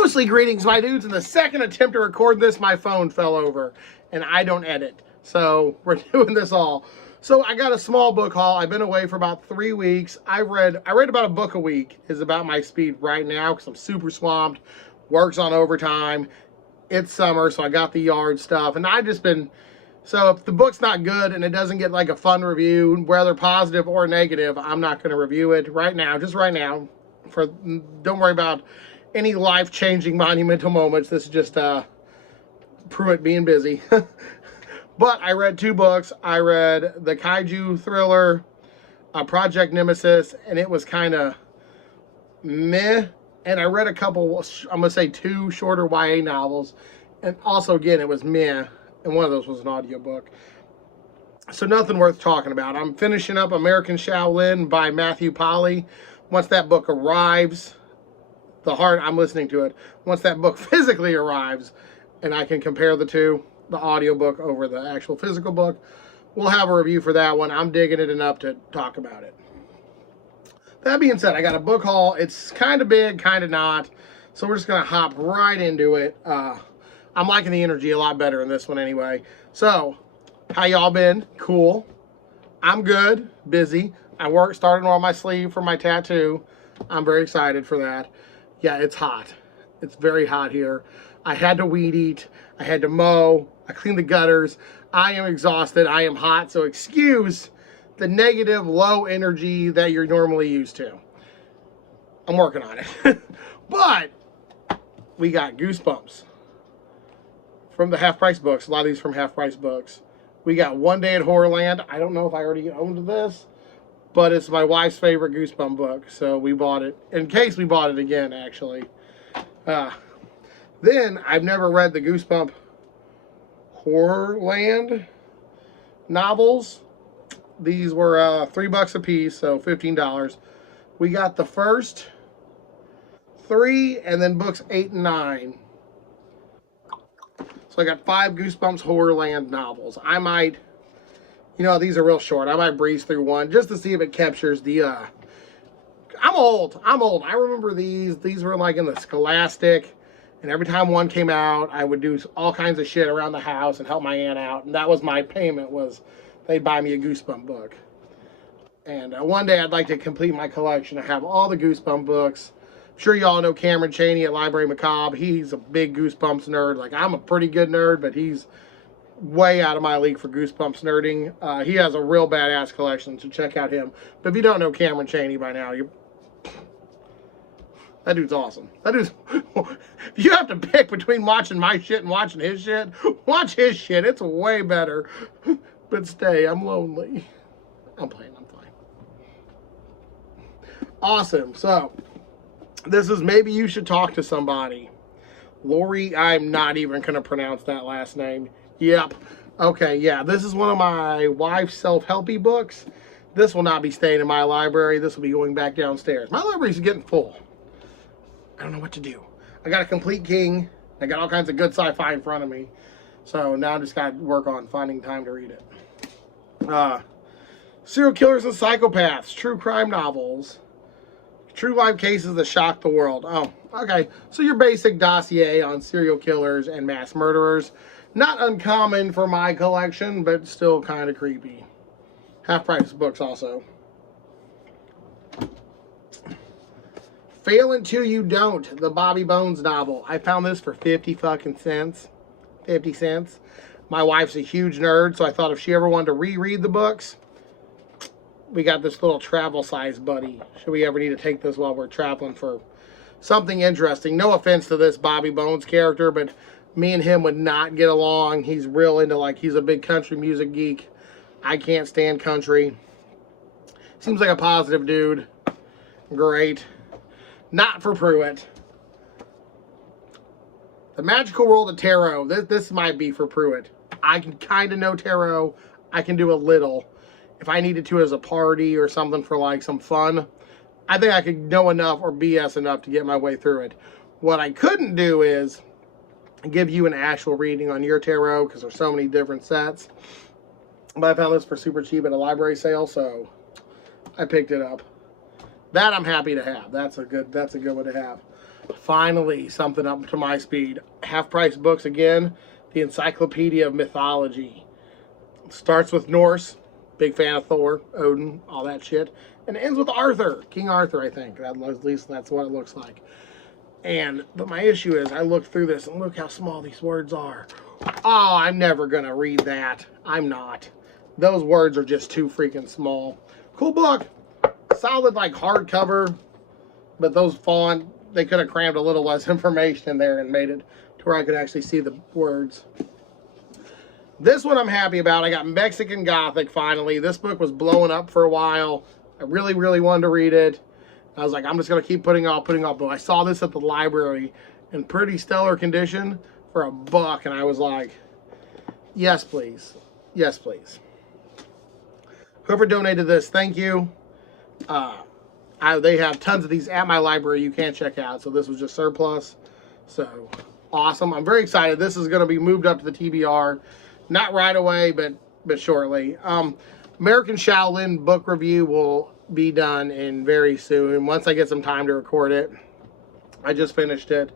Mostly greetings, my dudes. In the second attempt to record this, my phone fell over, and I don't edit, so we're doing this all. So I got a small book haul. I've been away for about 3 weeks. I read about a book a week is about my speed right now because I'm super swamped. Works on overtime. It's summer, so I got the yard stuff, and I've just been. So if the book's not good and it doesn't get like a fun review, whether positive or negative, I'm not going to review it right now. Just right now. Don't worry about any life-changing monumental moments. This is just Pruitt being busy. But I read 2 books. I read the kaiju thriller, Project Nemesis, and it was kind of meh. And I read a couple, I'm going to say 2 shorter YA novels. And also, again, it was meh. And one of those was an audiobook. So nothing worth talking about. I'm finishing up American Shaolin by Matthew Polly. Once that book arrives, I'm listening to it. Once that book physically arrives and I can compare the two, the audiobook over the actual physical book, we'll have a review for that one. I'm digging it enough to talk about it. That being said, I got a book haul. It's kind of big, kind of not. So we're just going to hop right into it. I'm liking the energy a lot better in this one anyway. So, how y'all been? Cool. I'm good. Busy. I started on my sleeve for my tattoo. I'm very excited for that. Yeah, it's hot. It's very hot here. I had to weed eat. I had to mow. I cleaned the gutters. I am exhausted. I am hot. So excuse the negative, low energy that you're normally used to. I'm working on it. But we got Goosebumps from the Half Price Books. A lot of these from Half Price Books. We got One Day at Horrorland. I don't know if I already owned this, but it's my wife's favorite Goosebump book, so we bought it in case we bought it again, actually. Then, I've never read the Goosebump Horrorland novels. These were $3 a piece, so $15. We got the first 3, and then books 8 and 9. So I got 5 Goosebumps Horrorland novels. I might, these are real short. I might breeze through one just to see if it captures the, I'm old. I remember these. These were like in the Scholastic. And every time one came out, I would do all kinds of shit around the house and help my aunt out. And that was my payment, was they'd buy me a Goosebump book. And one day I'd like to complete my collection. I have all the Goosebump books. I'm sure y'all know Cameron Chaney at Library Macabre. He's a big Goosebumps nerd. Like, I'm a pretty good nerd, but he's way out of my league for Goosebumps nerding. He has a real badass collection, so check out him. But if you don't know Cameron Chaney by now, that dude's awesome. That dude's... If you have to pick between watching my shit and watching his shit, watch his shit. It's way better. But stay, I'm lonely. I'm fine. Awesome. So, this is Maybe You Should Talk to Somebody. Lori, I'm not even going to pronounce that last name. Yep. Okay, yeah. This is one of my wife's self-helpy books. This will not be staying in my library. This will be going back downstairs. My library's getting full. I don't know what to do. I got a Complete King. I got all kinds of good sci-fi in front of me. So now I just got to work on finding time to read it. Serial Killers and Psychopaths. True crime novels. True life cases that shock the world. Oh, okay. So your basic dossier on serial killers and mass murderers. Not uncommon for my collection, but still kind of creepy. Half Price books also. Fail Until You Don't, the Bobby Bones novel. I found this for 50 fucking cents. 50 cents. My wife's a huge nerd, so I thought if she ever wanted to reread the books, we got this little travel size buddy. Should we ever need to take this while we're traveling for something interesting? No offense to this Bobby Bones character, but me and him would not get along. He's real into, like, he's a big country music geek. I can't stand country. Seems like a positive dude. Great. Not for Pruitt. The Magical World of Tarot. This might be for Pruitt. I can kind of know tarot. I can do a little. If I needed to as a party or something for like some fun, I think I could know enough or BS enough to get my way through it. What I couldn't do is give you an actual reading on your tarot because there's so many different sets. But I found this for super cheap at a library sale, so I picked it up. That I'm happy to have. That's a good one to have. Finally, something up to my speed. Half-price books again. The Encyclopedia of Mythology. Starts with Norse. Big fan of Thor, Odin, all that shit. And it ends with Arthur. King Arthur, I think. At least that's what it looks like. But my issue is, I look through this and look how small these words are. Oh, I'm never going to read that. I'm not. Those words are just too freaking small. Cool book. Solid, like, hardcover. But those font, they could have crammed a little less information in there and made it to where I could actually see the words. This one I'm happy about. I got Mexican Gothic finally. This book was blowing up for a while. I really, really wanted to read it. I was like, I'm just going to keep putting off. But I saw this at the library in pretty stellar condition for $1, and I was like, yes, please. Yes, please. Whoever donated this, thank you. They have tons of these at my library you can't check out, so this was just surplus. So, awesome. I'm very excited. This is going to be moved up to the TBR. Not right away, but shortly. American Shaolin book review will be done in very soon. Once I get some time to record it. I just finished it.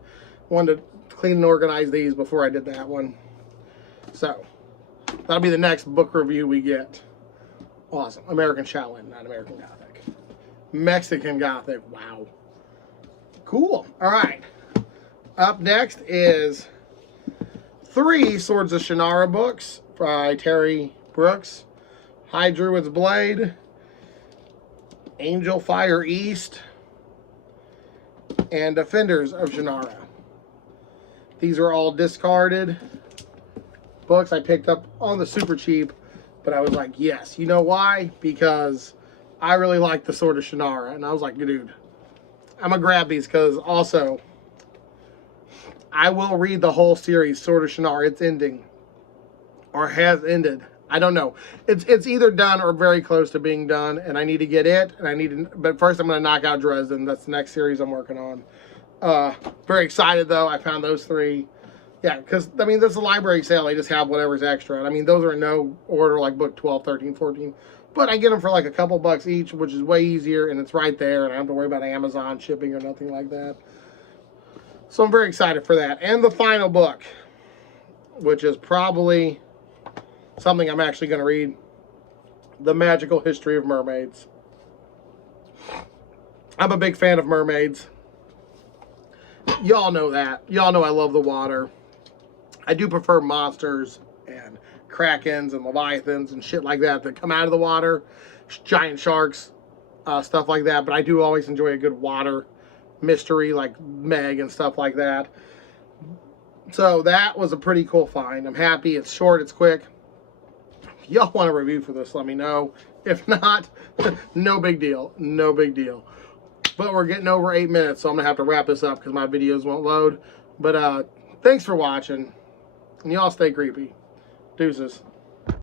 Wanted to clean and organize these before I did that one. So, that'll be the next book review we get. Awesome. American Shaolin, not American Gothic. Mexican Gothic. Wow. Cool. All right. Up next is 3 Swords of Shannara books by Terry Brooks. High Druid's Blade, Angel Fire East, and Defenders of Shannara. These are all discarded books I picked up on the super cheap, but I was like, yes. You know why? Because I really like the Sword of Shannara, and I was like, dude, I'm going to grab these because also I will read the whole series, Sword of Shannara. It's ending, or has ended. I don't know. It's either done or very close to being done, and I need to get it. But first I'm going to knock out Dresden. That's the next series I'm working on. Very excited though. I found those 3. Yeah, because I mean, there's a library sale. They just have whatever's extra. I mean, those are in no order like book 12, 13, 14. But I get them for like a couple bucks each, which is way easier, and it's right there, and I don't have to worry about Amazon shipping or nothing like that. So I'm very excited for that. And the final book, which is probably something I'm actually going to read, The Magical History of Mermaids. I'm a big fan of mermaids. Y'all know that. Y'all know I love the water. I do prefer monsters and krakens and leviathans and shit like that come out of the water. Giant sharks, stuff like that. But I do always enjoy a good water mystery like Meg and stuff like that. So that was a pretty cool find. I'm happy. It's short. It's quick. If y'all want a review for this, let me know. If not, no big deal. No big deal. But we're getting over 8 minutes, so I'm going to have to wrap this up because my videos won't load. But thanks for watching. And y'all stay creepy. Deuces.